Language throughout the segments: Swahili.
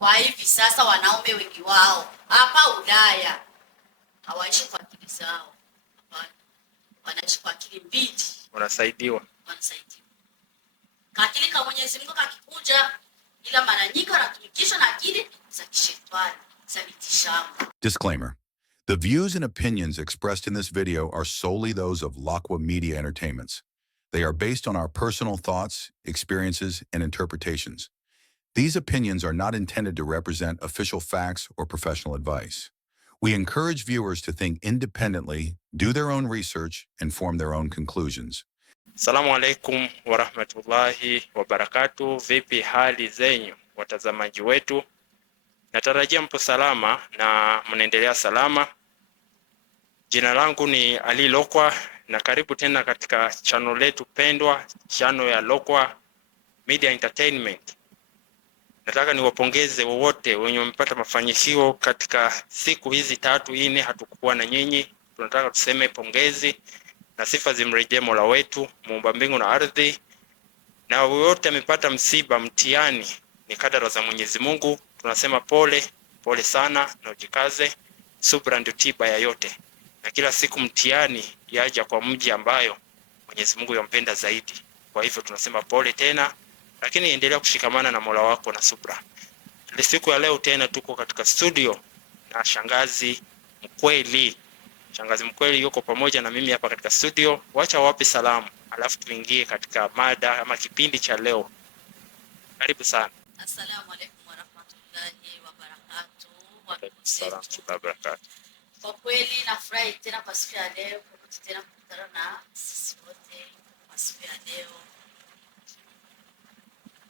Kwa hivi sasa wanaume wengi wao hapa Ulaya hawaishi kwa akili zao. Hapana. Wanaishi kwa akili mbili. Wanasaidiwa. Akili kama Mwenyezi Mungu kakikuja, ila mara nyingi wanatumikishwa na akili za kishetani, za mitishamba. Disclaimer. The views and opinions expressed in this video are solely those of Lakwa Media Entertainments. They are based on our personal thoughts, experiences, and interpretations. These opinions are not intended to represent official facts or professional advice. We encourage viewers to think independently, do their own research, and form their own conclusions. Assalamu alaikum warahmatullahi wabarakatuh. Vipi hali zenyu watazamaji wetu? Natarajia mpo salama na mnaendelea salama. Jina langu ni Ali Lokwa na karibu tena katika channel letu pendwa, channel ya Lokwa Media Entertainment. Nataka niwapongeze wote wenye wamepata mafanikio katika siku hizi 3-4 hatukuwa na nyinyi. Tunataka tuseme pongezi na sifa zimrejee Mola wetu muumba mbingu na ardhi. Na wote amepata msiba, mtihani, ni kadara za Mwenyezi Mungu. Tunasema pole sana na ujikaze. Subra ndio tiba ya yote. Na kila siku mtihani yaja kwa mji ambayo Mwenyezi Mungu yampenda zaidi. Kwa hivyo tunasema pole tena, lakini endelea kushikamana na Mola wako na subra. Ile siku ya leo tena tuko katika studio na shangazi mkweli. Shangazi mkweli yuko pamoja na mimi hapa katika studio. Wacha wape salamu, alafu tuingie katika mada ama kipindi cha leo. Karibu sana. Assalamu alaikum warahmatullahi wabarakatuh. Assalamu wabarakatuh. Kwa kweli nafurahi tena kwa siku ya leo kukuta tena kukutana na sisi wote kwa siku ya leo.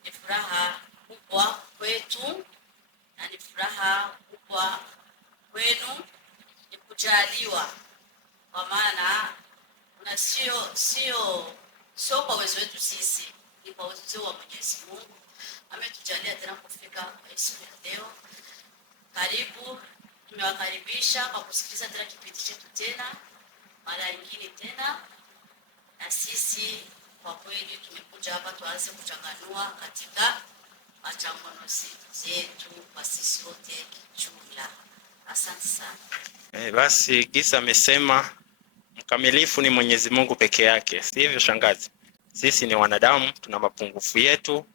Ni furaha kubwa kwetu na ni furaha kubwa kwenu, ni kujaliwa, kwa maana na sio kwa uwezo wetu sisi, ni kwa uwezo wa Mwenyezi Mungu. Ametujalia tena kufika kwa siku ya leo. Karibu, tumewakaribisha kwa kusikiliza tena kipindi chetu tena mara nyingine tena. Na sisi kwa kweli tumekuja hapa tuanze kuchanganua katika machanganuzi zetu kwa sisi wote kijumla. Asante sana. Basi Gisa amesema mkamilifu ni Mwenyezi Mungu peke yake. Si hivyo shangazi? Sisi ni wanadamu, tuna mapungufu yetu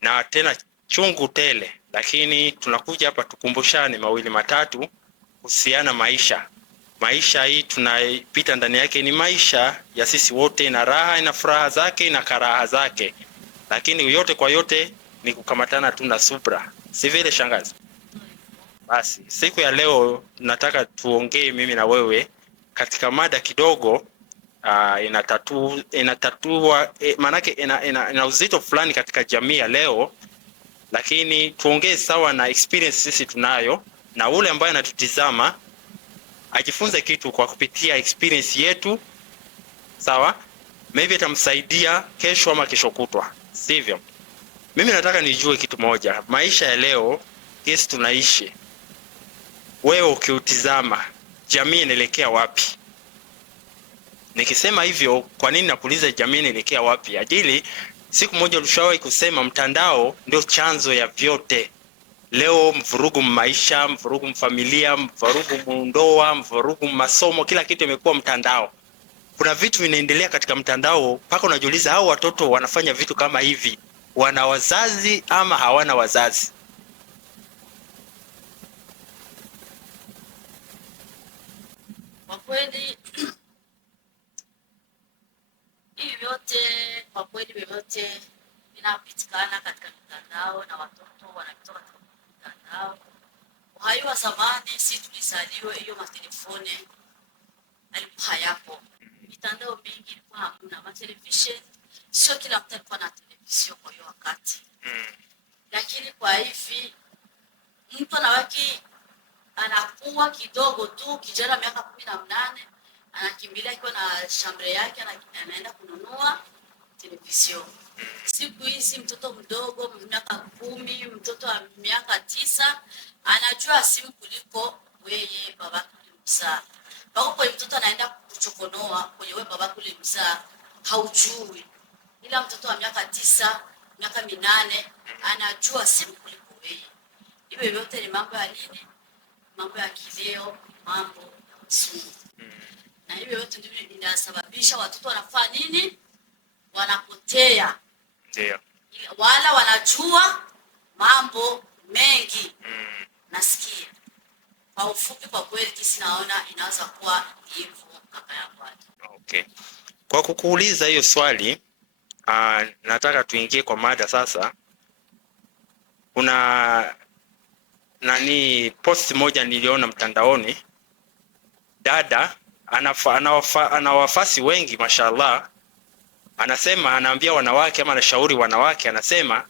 na tena chungu tele, lakini tunakuja hapa tukumbushane 2-3 kuhusiana maisha. Maisha hii tunapita ndani yake ni maisha ya sisi wote, na raha na furaha zake na karaha zake, lakini yote kwa yote ni kukamatana tu na subra. Si vile shangazi? Basi siku ya leo nataka tuongee mimi na wewe katika mada kidogo inatatua manake ina uzito fulani katika jamii ya leo, lakini tuongee sawa na experience sisi tunayo, na ule ambaye anatutizama ajifunze kitu kwa kupitia experience yetu. Sawa? Maybe itamsaidia kesho ama kesho kutwa. Sivyo? Mimi nataka nijue kitu moja. Maisha ya leo kesi tunaishi, wewe ukiutizama jamii inaelekea wapi? Nikisema hivyo, kwa nini nakuuliza jamii inaelekea wapi? Ajili siku moja ulishawahi kusema mtandao ndio chanzo ya vyote. Leo mvurugu maisha, mvurugu familia, mvurugu ndoa, mvurugu masomo, kila kitu imekuwa mtandao. Kuna vitu vinaendelea katika mtandao mpaka unajiuliza hao watoto wanafanya vitu kama hivi, wana wazazi ama hawana wazazi? Kwa kweli hivi vyote, kwa kweli vyote vinapitikana katika mitandao na watoto wanatoka katika mitandao. Uhai wa zamani si tulisaliwa hiyo matelefone alikuwa hayapo. Mitandao mingi ilikuwa hamna, matelevisheni sio kila mtu alikuwa na televisheni kwa hiyo wakati. Lakini kwa hivi mtu anawaki anakuwa kidogo tu, kijana miaka 18 anakimbilia akiwa na shambre yake, anaenda kununua televisheni. Siku hizi mtoto mdogo miaka 10, mtoto wa miaka 9 anajua simu kuliko wewe baba ulimzaa. Bako mtoto anaenda kuchokonoa kwenye wewe baba ulimzaa haujui. Ila mtoto wa miaka 9, miaka 8 anajua simu kuliko wewe. Hivyo vyote ni mambo ya nini? Mambo ya kileo, mambo ya msungu. Na hivyo yote ndio inasababisha watoto wanafanya nini? Wanapotea. Ndio. Wala wanajua mambo mengi. Nasikia. Kwa ufupi, kwa kweli kisi naona inaweza kuwa hivyo kaka yangu. Okay. Kwa kukuuliza hiyo swali, nataka tuingie kwa mada sasa. Kuna post moja niliona mtandaoni, dada ana wafasi wengi mashallah, anasema, anaambia wanawake ama anashauri wanawake, anasema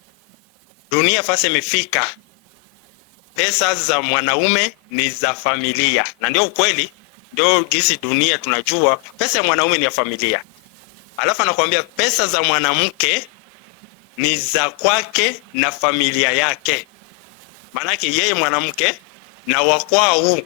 dunia fasi imefika, pesa za mwanaume ni za familia. Na ndio ukweli, ndio gisi dunia tunajua pesa ya mwanaume ni ya familia. Alafu anakuambia pesa za mwanamke ni za kwake na familia yake, manake yeye mwanamke na wakwao.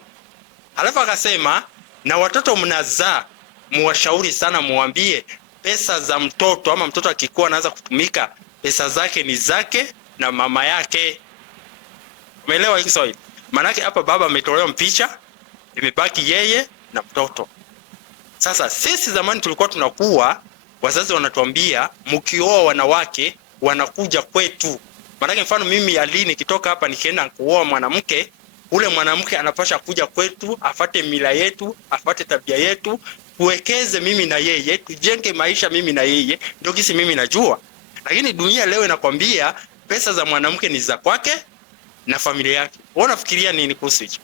Alafu akasema na watoto mnazaa, muwashauri sana, muambie pesa za mtoto ama mtoto akikuwa anaanza kutumika, pesa zake ni zake na mama yake. Umeelewa hiki swali? Manake hapa baba ametolewa mpicha, imebaki yeye na mtoto. Sasa sisi zamani tulikuwa tunakuwa, wazazi wanatuambia mkioa wanawake wanakuja kwetu. Manake mfano mimi Ali nikitoka hapa nikienda kuoa mwanamke, ule mwanamke anapasha kuja kwetu, afate mila yetu, afate tabia yetu, tuwekeze mimi na yeye, tujenge maisha mimi na yeye, ndio kisi mimi najua. Lakini dunia leo inakwambia pesa za mwanamke ni za kwake na familia yake. Wewe unafikiria nini kuhusu hicho?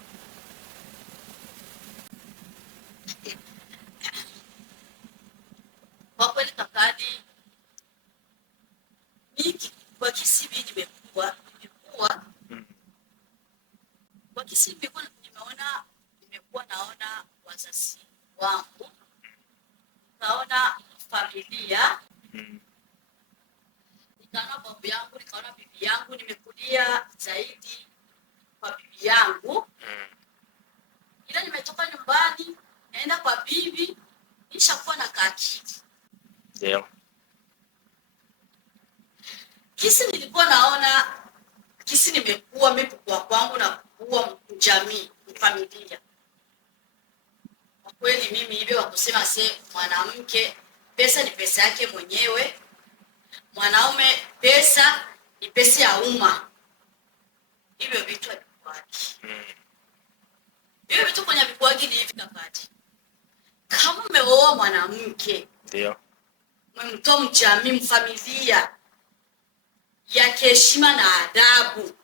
Kwa kweli kakadi, mimi kwa kisibi nimekuwa kwa kisibi nimekuwa naona wazazi wangu, naona familia, nikaona babu yangu, nikaona bibi yangu, nimekulia zaidi kwa bibi yangu. Ila nimetoka nyumbani naenda kwa bibi, nishakuwa na kakiti. Ndio. Kisi nilikuwa naona, kisi nimekuwa mimi kwa kwangu na kuwa jamii, familia. Kwa kweli mimi hivyo wakusema mwanamke pesa ni pesa yake mwenyewe, mwanaume pesa ni pesa ya umma. Hivyo vitu havikuwaki. Hivyo vitu kwenye vikuwaki ni hivi kakati. Kama umeoa mwanamke, ndio, umemtoa mjamii, mfamilia ya heshima na adabu,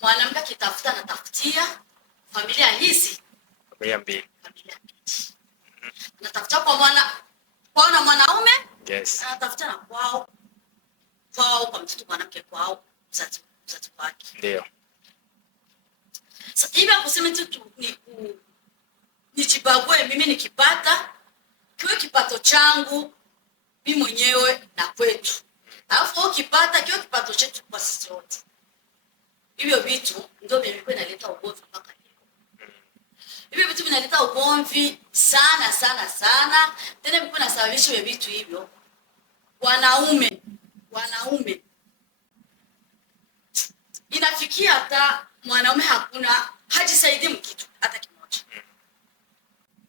mwanamke akitafuta anatafutia familia hizi, familia mbili. Anatafuta kwao na mwanaume, yes, anatafuta na kwao kwa mtoto mwanamke, kwao mzazi wake. Ndio. Sasa hivi akusema tu nijibague mimi, nikipata kiwe kipato changu mimi mwenyewe na kwetu, alafu ukipata kiwe kipato chetu kwa sisi wote. Hivyo vitu ndio vilikuwa inaleta ugomvi mpaka leo. Hivyo vitu vinaleta ugomvi sana sana sana. Tena vilikuwa nasababisha hivyo vitu hivyo wanaume inafikia hata mwanaume hajisaidii mkitu hata kimoja.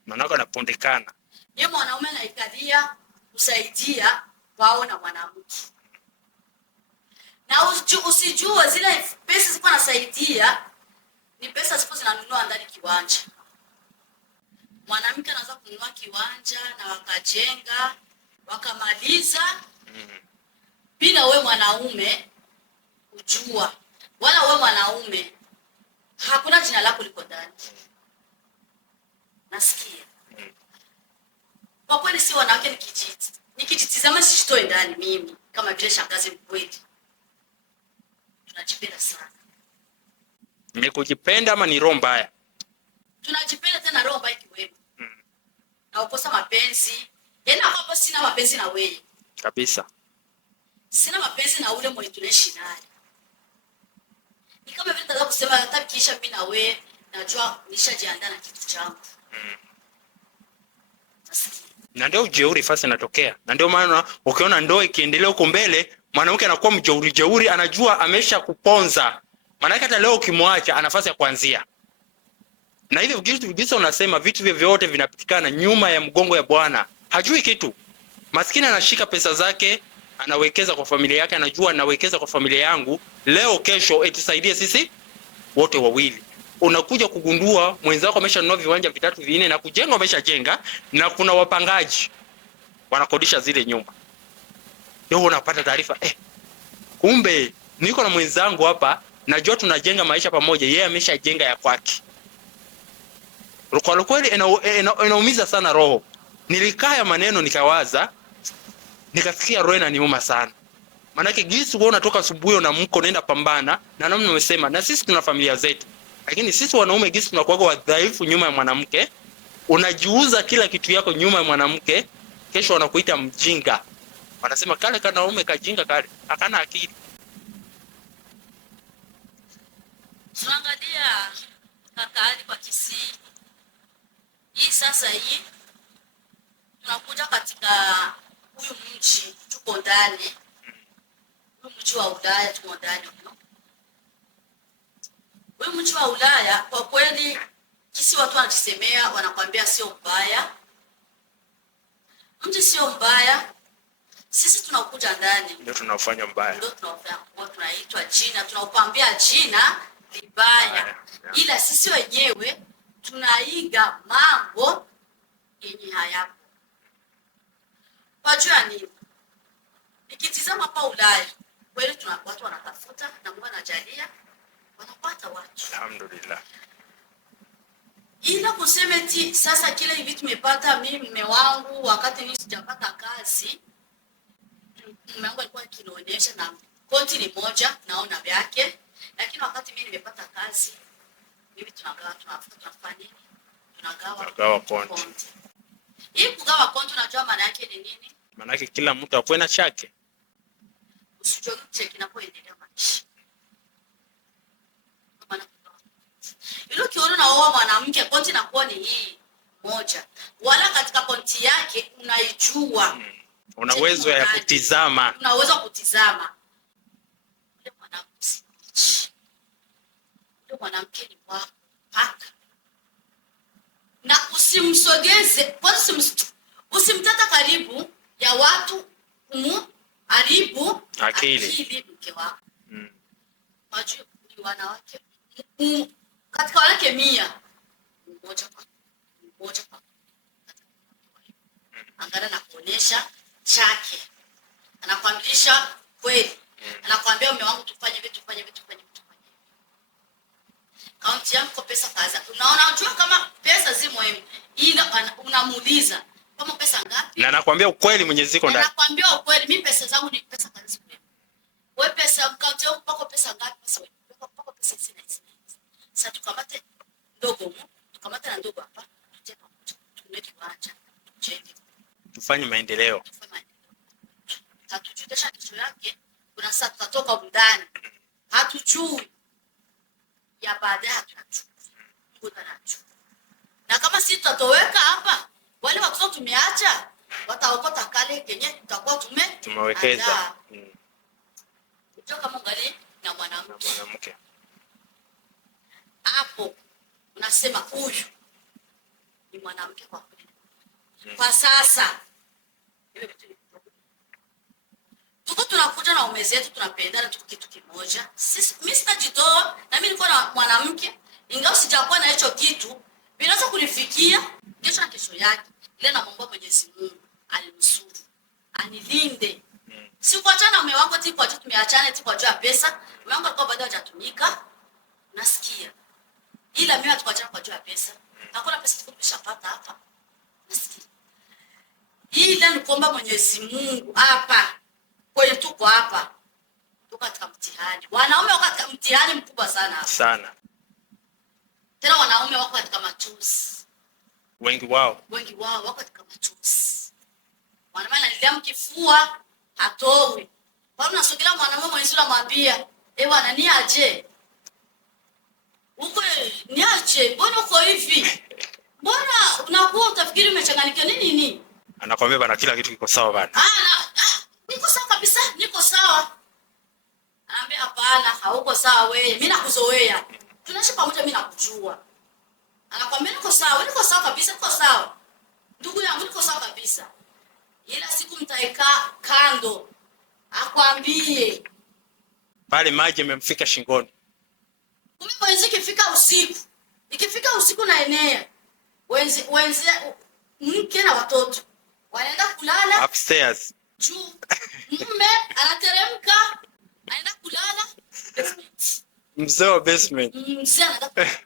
Manako anapondekana. Yeye mwanaume anaikalia kusaidia wao na mwanamke. Na usijue zile pesa ziko nasaidia ni pesa ziko zinanunua ndani kiwanja. Mwanamke anaanza kununua kiwanja na wakajenga, wakamaliza. Bila wewe mwanaume kujua, wala wewe mwanaume hakuna jina lako liko ndani. Nasikia. Kwa kweli si wanawake nikijitizama sishitoi ndani mimi kama vile shangazi mkweli. Tunajipenda sana. Ni kujipenda ama ni roho mbaya? Tunajipenda tena roho mbaya kiwepo. Na ukosa mapenzi. Yaani hapo sina mapenzi na wewe. Kabisa. Sina mapenzi na ule mwenye tunaishi naye. Ni kama vile nataka kusema hata kisha mimi na wewe najua nishajiandaa na kitu changu. Na ndio ujeuri fasi inatokea. Na ndio maana ukiona ndoa ikiendelea huko mbele, mwanamke anakuwa mjeuri, anajua amesha kuponza. Maana hata leo ukimwacha ana nafasi ya kuanzia. Na hivyo vitu unasema vitu vyote vinapitikana nyuma ya mgongo ya Bwana. Hajui kitu. Maskini anashika pesa zake, anawekeza kwa familia yake, anajua anawekeza kwa familia yangu, leo kesho itusaidie sisi wote wawili. Unakuja kugundua mwenzako ameshanunua viwanja 3 4 na kujenga, ameshajenga na kuna wapangaji wanakodisha zile nyumba. Leo unapata taarifa, kumbe niko na mwenzangu hapa, najua tunajenga maisha pamoja, yeye ameshajenga ya kwake. Kwa kweli inaumiza sana roho. Nilikaa ya maneno nikawaza, nikafikia roho inaniuma sana. Maana yake gisi wewe unatoka asubuhi na mko unaenda pambana na namna umesema, na sisi tuna familia zetu. Lakini sisi wanaume gisi tunakuwa wadhaifu nyuma ya mwanamke, unajiuza kila kitu yako nyuma ya mwanamke, kesho wanakuita mjinga. Wanasema kale kana naume kajinga kale, hakana akili. Tunaangalia kakaali kwa Kisii. Hii sasa hii tunakuja katika huyu mji tuko ndani. Huyu mji wa Ulaya tuko ndani huko. Huyu mji wa Ulaya kwa kweli Kisii watu wanajisemea, wanakuambia sio mbaya. Mji sio mbaya. Sisi tunakuja ndani Ndio tunafanya mbaya. Ndio tunafanya, tunaitwa jina, tunakuambia jina libaya. Ila sisi wenyewe tunaiga mambo yenye hayapo. Wajua nini? Nikitizama hapa Ulaya, kweli tuna watu wanatafuta na Mungu anajalia wanapata watu. Alhamdulillah. Ila kusema eti sasa kile hivi tumepata mimi mume wangu wakati mimi sijapata kazi. Mume wangu alikuwa akinionyesha na konti ni moja naona vyake, lakini wakati mimi nimepata kazi mimi tunafanya nini? Tunagawa konti. Hii kugawa konti unajua maana yake ni nini? Maana yake kila mtu apoe na chake. Usichoke kinapoendelea maisha. Ilo kiona na wewe mwanamke konti inakuwa ni hii moja. Wala katika konti yake unaijua. Una uwezo ya kutizama. Una uwezo kutizama. Yule mwanamke. Yule mwanamke ni wako paka. Na usimsogeze, kwanza usimtata karibu ya watu haribu akili mke wako. Wajua ni wanawake. Katika wanawake 100 mmoja kwa angana na kuonesha chake, anakwambisha kweli, anakwambia mume wangu tufanye vitu. Kaunti yangu kwa pesa kaza, unaona unajua kama pesa zi muhimu, ila unamuuliza kama pesa ngapi, na anakuambia ukweli Mwenyezi Mungu ndani. Anakuambia ukweli, mimi pesa zangu ni pesa kazi. Wewe pesa kaunti yako pako pesa ngapi? Pesa wewe pako pesa hizi. Sasa tukamate ndogo, tukamate na ndogo hapa, tuje pamoja, tunaweke kiwanja, tujenge, tufanye maendeleo. Hatujui kesho yake kuna saa tutatoka ndani. Hatujui ya baadaye, hatujui. Mungu anajua. Na kama sisi tutatoweka hapa, wale watoto tumeacha wataokota kale kenye tutakuwa tumewekeza. Ndio kama ngali na mwanamke. Hapo unasema huyu ni mwanamke kwa kweli. Kwa sasa tuko tunakuja na ume zetu, tunapendana, tuko kitu kimoja. Sisi mimi sitajitoa, na mimi niko na mwanamke, ingawa sijakuwa na hicho kitu, binaweza kunifikia kesho yake. Ile na Mungu Mwenyezi Mungu alinusuru, anilinde. Si kuachana na mume wangu eti kwa tu tumeachana eti kwa juu ya pesa. Mume wangu alikuwa bado hajatumika. Nasikia. Ila mimi hatukuachana kwa juu ya pesa. Hakuna pesa tukishapata hapa. Nasikia. Ila ni kuomba Mwenyezi Mungu hapa. Kwenye tuko hapa. Tuko katika mtihani. Wanaume wako katika mtihani mkubwa sana hapa. Sana. Tena wanaume wako katika machozi. Wengi wao wako katika machozi. Wanaume analia mkifua hatoi. Bado unasogea mwanamume mwenzi unamwambia, bwana ni aje? Uko ni aje? Mbona uko hivi? Mbona unakuwa utafikiri umechanganyikiwa nini? Anakwambia bana kila kitu kiko sawa bana. Niko sawa kabisa, niko sawa. Anaambia hapana, hauko sawa wewe. Mimi nakuzoea. Tunaishi pamoja, mimi nakujua. Anakwambia niko sawa kabisa, niko sawa. Ndugu yangu niko sawa kabisa. Ila siku mtaikaa kando. Akwambie pale maji yamemfika shingoni. Mwenzi ikifika usiku na enea. Wenzi mke na watoto wanaenda kulala upstairs. Juu mume anateremka anaenda kulala basement. Mzee anaenda kulala.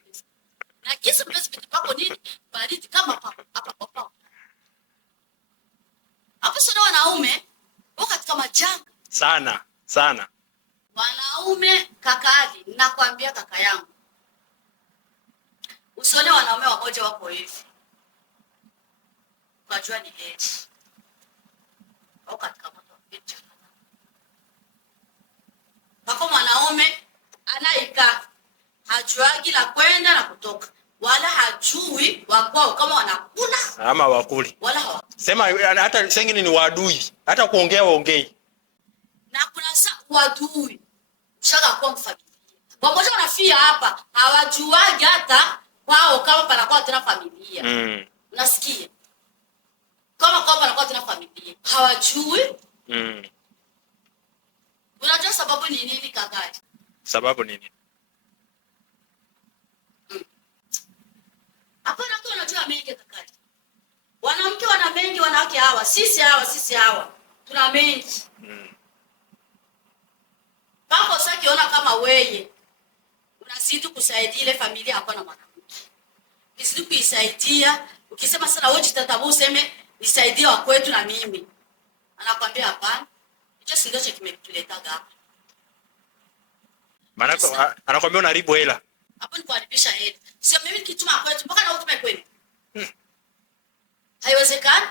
Na kisa basement pako nini? Baridi kama hapa. Hapo sio wanaume wakati kama janga. Sana. Wanaume kakadi, nakwambia kaka yangu. Usione wanaume wamoja wako hivi. Unajua ni eti. Au katika moto wa picha. Pako mwanaume anaika hajuagi la kwenda na kutoka. Wala hajui wakwao kama wanakula ama wakuli. Wala hawakuli. Sema hata sengine ni wadui. Hata kuongea waongei. Na kuna saa wadui. Shaka kwa mfamilia. Wamoja wanafia hapa, hawajuagi hata kwao kama panakuwa tena familia. Unasikia? Kama kwao panakuwa tena familia. Hawajui. Unajua sababu ni nini kakaji? Sababu nini? Hapana, kwa unajua mengi kakaji. Wanawake wana mengi, wanawake hawa. Sisi hawa. Tuna mengi. Pako sasa kiona kama wewe unazidi kusaidia ile familia hapa na mwanamke. Ukizidi kuisaidia, ukisema sana wewe jitatabu useme nisaidie wa kwetu na mimi. Anakuambia hapana. Hicho si ndio kimetuleta hapa. Maana anakuambia unaharibu hela. Hapo ni kuharibisha hela. Sio mimi nikituma kwetu mpaka na utume kwenu. Haiwezekani.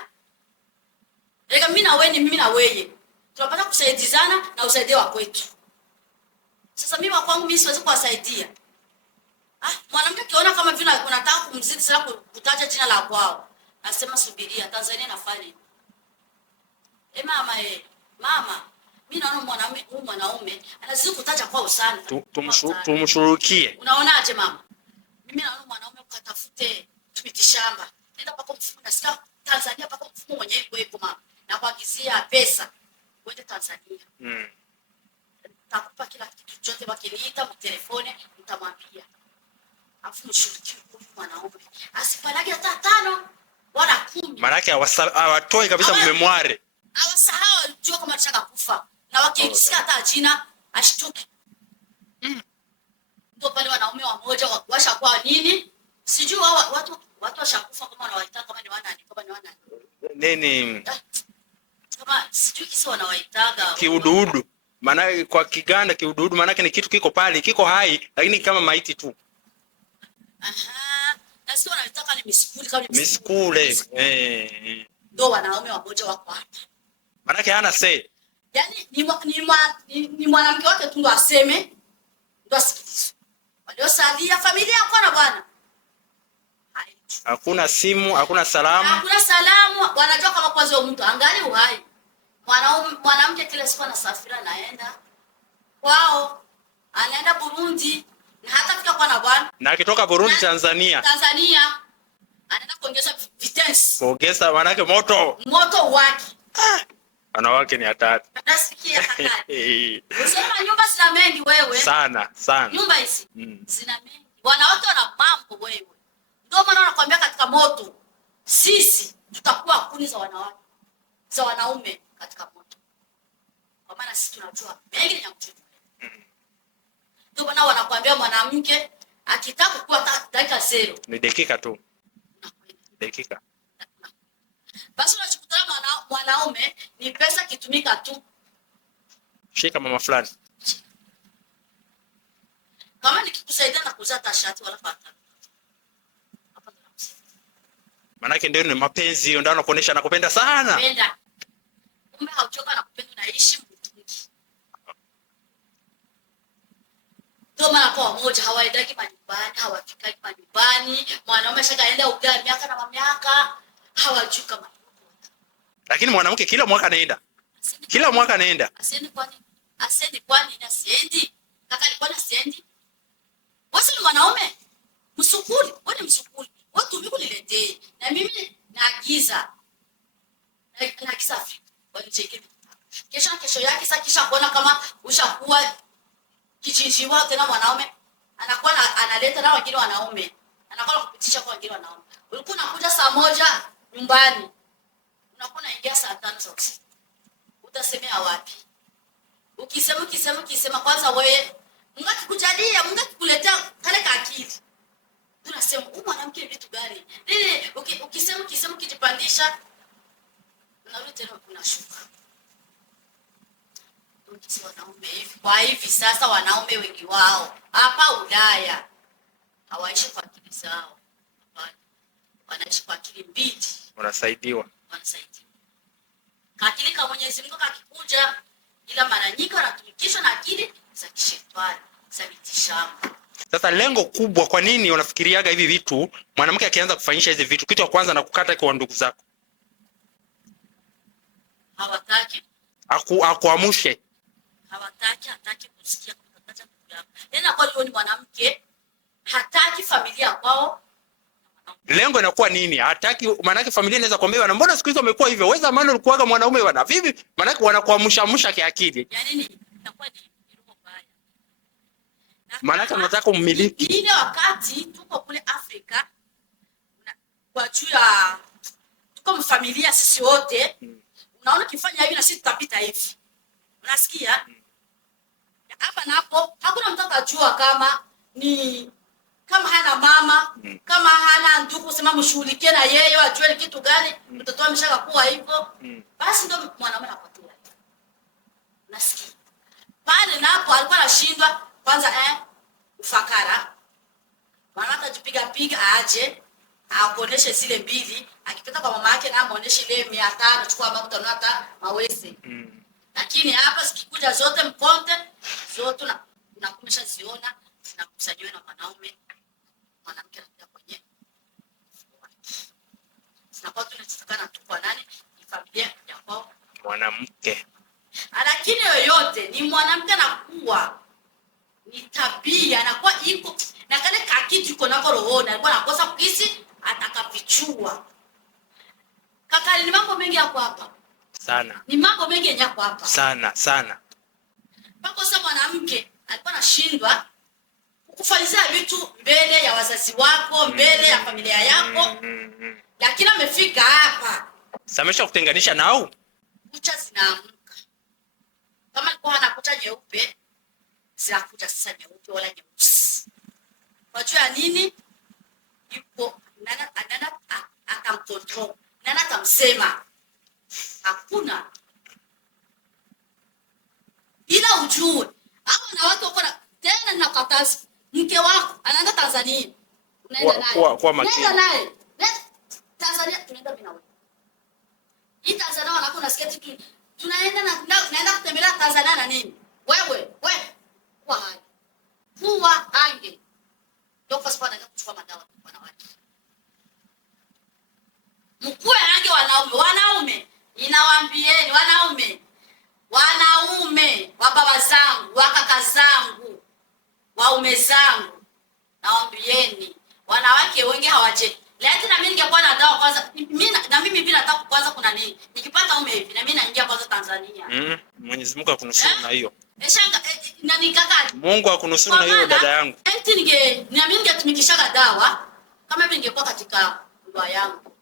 Lega mimi na wewe ni mimi na wewe. Tunapata kusaidizana na usaidie wa kwetu. Sasa mimi kwangu mimi siwezi kuwasaidia. Mwanamke kiona kama vile unataka kumzidi sana kutaja jina la kwao. Nasema subiria, Tanzania nafanya. Mama, mimi naona mwanaume anazidi kutaja kwao sana. Tumshurukie. Unaonaje mama? Mimi naona mwanaume ukatafute tumitishamba. Nenda pako mfumo nasikia Tanzania pako mfumo mwenyewe kweko mama. Na kuagizia pesa kwenda Tanzania. Takupa kila kitu chote wakiniita mtelefone nitamwambia. Afu mshurukie huyu mwanaume. Asipalage hata 5 wala 10. Maana yake hawatoi kabisa mmemware. Hawasahau jua kama atashaka kufa. Na wakisikia hata jina ashtuke. Ndio pale wanaume wamoja washakuwa nini? Sijui watu washakufa kama wanawaita kama ni wanani nini? Kama sijui kisa wanawaitaga kiududu. Maana kwa Kiganda kiududu maana yake ni kitu kiko pale, kiko hai lakini kama maiti tu. Na sio wanataka ni miskule kama ni miskule. Ndio wanaume wamoja wako hapa. Maana yake hana say. Yaani ni mwanamke wake tu ndo aseme, ndo asikilize. Waliosalia familia yako na bwana. Hakuna simu, hakuna salamu. Hakuna salamu, wanajua kama kwanza mtu angali uhai. Mwanamke kila siku anasafiri anaenda kwao, anaenda Burundi na hata fika kwa na bwana. Na akitoka Burundi Tanzania anaenda kuongeza vitesi. Kuongeza maana yake moto wake. Wanawake ni hatari. Nasikia hatari. Unasema nyumba zina mengi wewe. Sana. Nyumba hizi zina mengi. Wanawake wana mambo wewe. Ndio maana nakwambia katika moto sisi tutakuwa kuni za wanawake. Za wanaume katika moto. Kwa maana sisi tunajua mengi ya mtu. Ndio maana wanakuambia mwanamke akitaka kuwa dakika 0 ni dakika tu. Dakika. Basi unachukutana mwanaume ni pesa kitumika tu. Shika mama fulani. Kama nikikusaidia na kuzaa tashati wala fata. Manake ndio ni mapenzi, ndio anakuonesha anakupenda sana. Penda. Kumbe hauchoka na kupenda unaishi mtungi. Ndio maana kwa mmoja hawaendaki manyumbani, hawafikaki manyumbani, mwanaume shakaenda ugali miaka na miaka, hawajui kama. Lakini mwanamke kila mwaka anaenda. Kila mwaka anaenda. Aseni kwani? Asiendi kwani na siendi? Kaka alikuwa na siendi? Wewe ni mwanaume? Msukuli, wewe ni msukuli. Wewe tu mimi niletee. Na mimi naagiza. Naagiza Afrika. Wanicheke. Kesho yake sasa kisha kuona kama ushakuwa kichinjiwa tena mwanaume. Anakuwa analeta na wengine wanaume. Anakuwa kupitisha kwa wengine wanaume. Ulikuwa unakuja saa 1 nyumbani. Unakuwa unaingia saa 5 za usiku. Utasemea wapi? Ukisema kwanza wewe Mungu akikujalia, Mungu akikuletea kale ka akili. Tunasema mwanamke vitu gani? Nini ukisema ukijipandisha unarudi tena unashuka. Tukisema wanaume hivi. Kwa hivi sasa wanaume wengi wao hapa Ulaya hawaishi kwa akili zao. Wanaishi kwa akili mbili. Wanasaidiwa. Akili kama Mwenyezi Mungu akikuja, ila mara nyingi wanatumikishwa na akili za kishetani, za mitishamba. Sasa lengo kubwa, kwa nini unafikiriaga hivi vitu? Mwanamke akianza kufanyisha hizi vitu, kitu cha kwanza na kukata kwa ndugu zako. Hawataki. Akuamushe. Hataki kusikia kukataza ndugu yako. Tena kwa hiyo ni mwanamke hataki familia kwao. Lengo inakuwa nini? Hataki, maana yake familia inaweza kuambia bwana, mbona siku hizo umekuwa hivyo? Wewe zamani ulikuwaga mwanaume bwana. Vipi? Maana yake wanakuamsha kiakili. Ya nini? Inakuwa ni roho mbaya. Maana yake unataka ummiliki. Ile wakati tuko kule Afrika kwa juu ya tuko mfamilia sisi wote, unaona kifanya hivi na sisi tutapita hivi. Unasikia? Hapa na hapo hakuna mtu atajua kama hana mama, kama hana ndugu, sema mshughulikie na yeye, ajue kitu gani, mtoto ameshaka kuwa hivyo. Basi ndio mwanaume anapotea. Nasikia. Pale napo alikuwa anashindwa kwanza ufakara. Mwanamke ajipiga aje, aoneshe zile mbili, akipita kwa mama yake na amuoneshe ile 500 chukua mafuta na hata mawese. Lakini hapa sikikuja zote mkonte, zote na kumesha ziona zinakusanywa na mwanaume. Mwanamke anakuja kwenye sinakuwa tunataka tu kwa nani? Ni familia ya kwao Mwanamke. Lakini yoyote ni mwanamke anakuwa ni tabia anakuwa iko na kale kakitu iko nako rohoni, alikuwa anakosa kukisi atakapichua. Kaka, ni mambo mengi hapo hapa. Sana. Ni mambo mengi yako hapa. Sana. Pako sasa mwanamke alikuwa anashindwa kufanyia vitu mbele ya wazazi wako, mbele ya familia yako. Lakini amefika hapa. Samesha kutenganisha nao. Kucha zinaamka. Kama alikuwa hana kucha nyeupe, zinakuja sasa nyeupe wala nyeusi. Wajua nini? Yuko nana atamcontrol. Nana atamsema. Hakuna. Ila ujue, hao na watu wako tena nakataza. Mke wako anaenda Tanzania. Unaenda naye. Kwa makini. Unaenda naye. Tanzania tunaenda bila wewe. Hii Tanzania wanakuwa na sketi tu. Naenda kutembelea Tanzania na nini? Wewe. Kwa hai. Huwa hange. Ndio kwa sababu anaenda kuchukua madawa kwa wanawake. Mkue hange wanaume. Ninawaambieni wanaume, wa baba zangu, wa kaka zangu, waume zangu, nawaambieni wanawake wengi hawaje. Lakini na mimi ningekuwa na dawa kwanza, mimi bila nataka kwanza kuna nini? Nikipata ume hivi na mimi naingia kwanza Tanzania. Mwenyezi Mungu akunusuru na hiyo. Shanga nani kaka? Mungu akunusuru na hiyo dada yangu. Na mimi ningetumikisha dawa kama mimi ningekuwa katika ndoa yangu.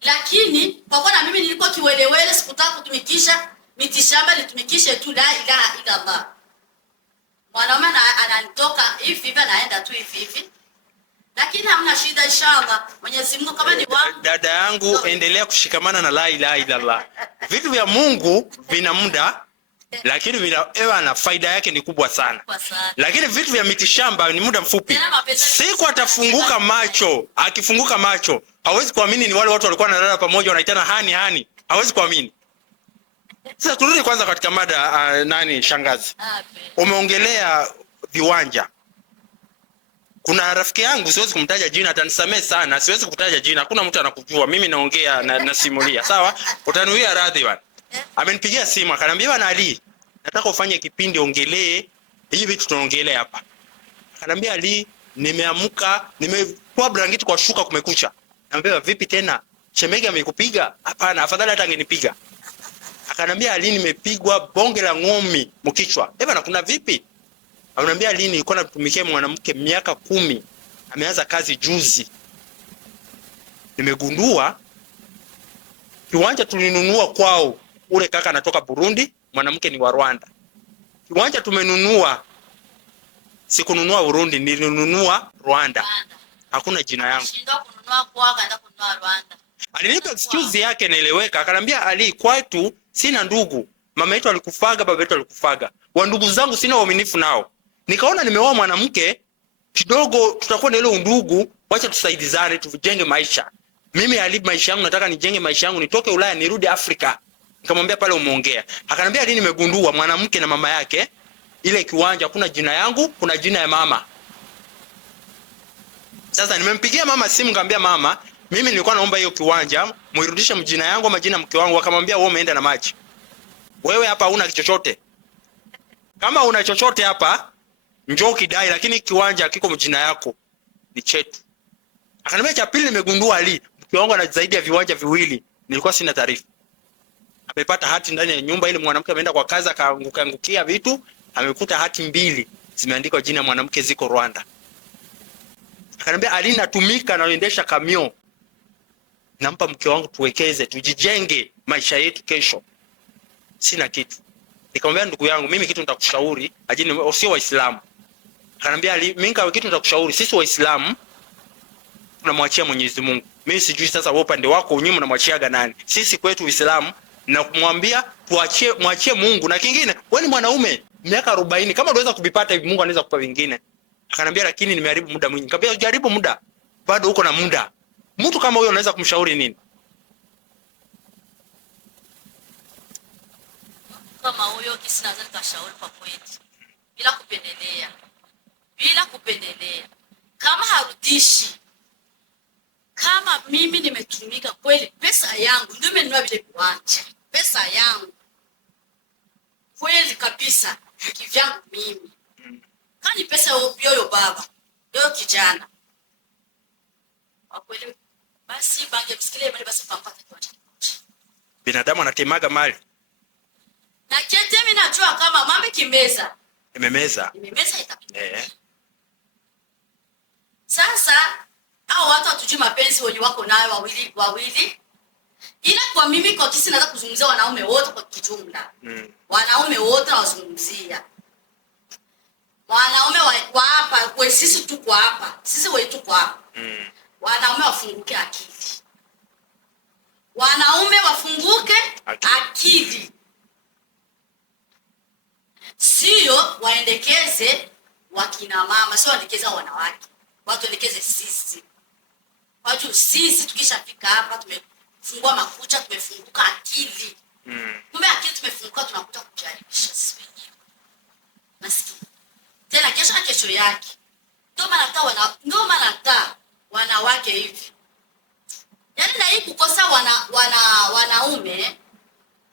Lakini kwa kuwa na mimi nilikuwa kiwelewele, sikutaka kutumikisha mitishamba, nitumikishe tu la ilaha illa Allah. Mwanaume ananitoka hivi anaenda tu hivi. Lakini hamna shida inshallah. Mwenyezi Mungu kama ni wangu. Dada yangu, endelea kushikamana na la ilaha illa Allah. Vitu vya Mungu vina muda, lakini vina na faida yake ni kubwa sana. Lakini vitu vya mitishamba ni muda mfupi. Siku atafunguka macho, akifunguka macho, hawezi kuamini ni wale watu walikuwa wanalala pamoja wanaitana hani. Hawezi kuamini. Sasa turudi kwanza katika mada shangazi. Umeongelea viwanja. Kuna rafiki yangu, siwezi kumtaja jina, atanisamee sana, siwezi kutaja jina, hakuna mtu anakujua. Mimi naongea na simulia. Sawa? Utanuia radhi bwana. Amenipigia simu akaniambia bwana Ali, nataka ufanye kipindi ongelee hivi vitu tunaongelea hapa. Akanambia Ali, nimeamka, nimetoa blanketi kwa shuka kumekucha. Naambia vipi tena? Shemege amekupiga? Hapana, afadhali hata angenipiga. Akanambia Ali, nimepigwa bonge la ng'omi mkichwa. Na kuna vipi? Ananiambia Ali, nilikuwa natumikia mwanamke miaka 10. Ameanza kazi juzi. Nimegundua kiwanja tulinunua kwao. Ule kaka anatoka Burundi, mwanamke ni wa Rwanda. Kiwanja tumenunua, sikununua Burundi, nilinunua Rwanda. Hakuna jina yangu. Shindwa kununua kwao, kaenda kununua Rwanda. Alinipa excuse yake naeleweka. Akanambia Ali, kwetu sina ndugu. Mama yetu alikufaga, baba yetu alikufaga. Wa ndugu zangu sina uaminifu nao. Nikaona nimeoa mwanamke kidogo, tutakuwa na ile undugu, wacha tusaidizane tujenge maisha. Mimi Ali, maisha yangu nataka nijenge maisha yangu, nitoke Ulaya nirudi Afrika. Nikamwambia pale umeongea. Akanambia Ali, nimegundua mwanamke na mama yake, ile kiwanja kuna jina yangu, kuna jina ya mama. Sasa nimempigia mama simu, nikamwambia mama, mimi nilikuwa naomba hiyo kiwanja muirudishe mjina yangu ama jina mke wangu. Akamwambia wewe umeenda na maji. Wewe hapa huna chochote. Kama una chochote hapa njoo kidai, lakini kiwanja kiko mjina yako, ni chetu. Akanambia cha pili, nimegundua Ali, mke wangu ana zaidi ya viwanja viwili, nilikuwa sina taarifa. Amepata hati ndani ya nyumba ile, mwanamke ameenda kwa kaza kaangukia vitu, amekuta hati 2 zimeandikwa jina mwanamke, ziko Rwanda. Akanambia Ali, natumika na naendesha kamio, nampa mke wangu tuwekeze, tujijenge maisha yetu kesho. Sina kitu. Nikamwambia ndugu yangu, mimi kitu nitakushauri, ajini sio Waislamu. Akanambia Ali, mimi kama kitu nitakushauri, sisi Waislamu tunamwachia Mwenyezi Mungu. Mimi sijui sasa wewe upande wako unyume unamwachiaga nani. Sisi kwetu Uislamu na kumwambia mwachie Mungu, na kingine wewe ni mwanaume miaka 40, kama unaweza kuvipata hivi Mungu anaweza kukupa vingine. Akanambia lakini nimeharibu muda mwingi. Nikamwambia ujaribu muda, bado uko na muda. Mtu kama huyo unaweza kumshauri nini? Kama huyo kisi naweza nikashauri kwa kweli, bila kupendelea. Bila kupendelea. Kama harudishi, kama mimi nimetumika kweli, pesa yangu ndio nimenunua vile viwanja. Pesa yangu kweli kabisa, kivyangu mimi. Kani pesa yoyo baba, yoyo kijana. Kwa kweli basi bange msikile mali basi pampata kiwanja. Binadamu anatemaga mali. Na kete mimi najua kama mambe kimeza. Imemeza Itapita. Sasa hao watu hatujui mapenzi wenye wako nayo wawili. Ila kwa mimi kwa kisi naweza kuzungumzia wanaume wote kwa kijumla. Wanaume wote nawazungumzia. Wanaume wa hapa, kwa sisi tuko hapa. Sisi wetu kwa hapa. Wanaume wafunguke akili. Wanaume wafunguke akili. Sio waendekeze wakina mama, sio waendekeza wanawake. Watu waendekeze sisi. Watu sisi tukishafika hapa tumefungua makucha, tumefunguka akili. Kumbe akili tumefunguka, tunakuta kujaribisha sisi wenyewe. Maskini. Tena kesho yake. Ndio maana hata wanawake hivi. Yaani na hii kukosa wanaume,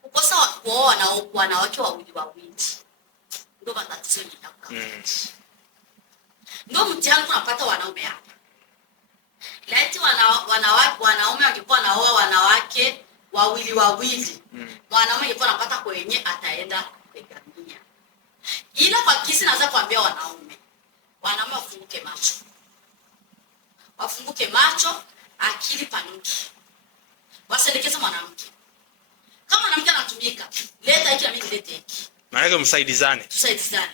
kukosa wanawake wawili. Ndio matatizo yenyewe. Ndio mtihani tunapata wanaume hapa. Laiti wanaume wangekuwa naoa wanawake wawili. Mwanaume angekuwa anapata kwenye ataenda kuegamia. Ila kwa kisi naweza kuambia wanaume wafunguke macho. Wafunguke macho, akili panuki. Wasielekeze mwanamke. Kama mwanamke anatumika, leta hiki na mimi nilete hiki. Maana tusaidizane. Tusaidizane.